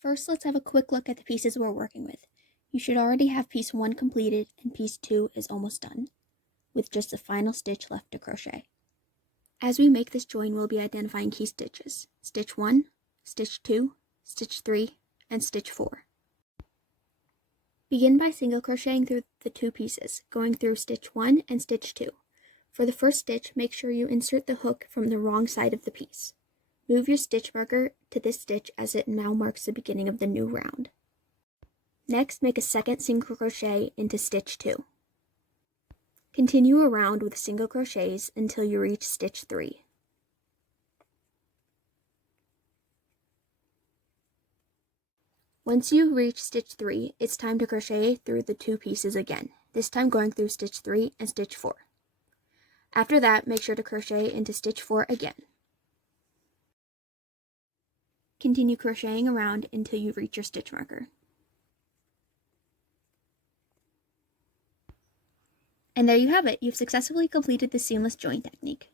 First, let's have a quick look at the pieces we're working with. You should already have piece 1 completed and piece 2 is almost done, with just the final stitch left to crochet. As we make this join, we'll be identifying key stitches: stitch 1, stitch 2, stitch 3, and stitch 4. Begin by single crocheting through the 2 pieces, going through stitch 1 and stitch 2. For the first stitch, make sure you insert the hook from the wrong side of the piece. Move your stitch marker to this stitch as it now marks the beginning of the new round. Next, make a second single crochet into stitch 2. Continue around with single crochets until you reach stitch 3. Once you reach stitch 3, it's time to crochet through the 2 pieces again, this time going through stitch 3 and stitch 4. After that, make sure to crochet into stitch 4 again. Continue crocheting around until you reach your stitch marker. And there you have it. You've successfully completed the seamless join technique.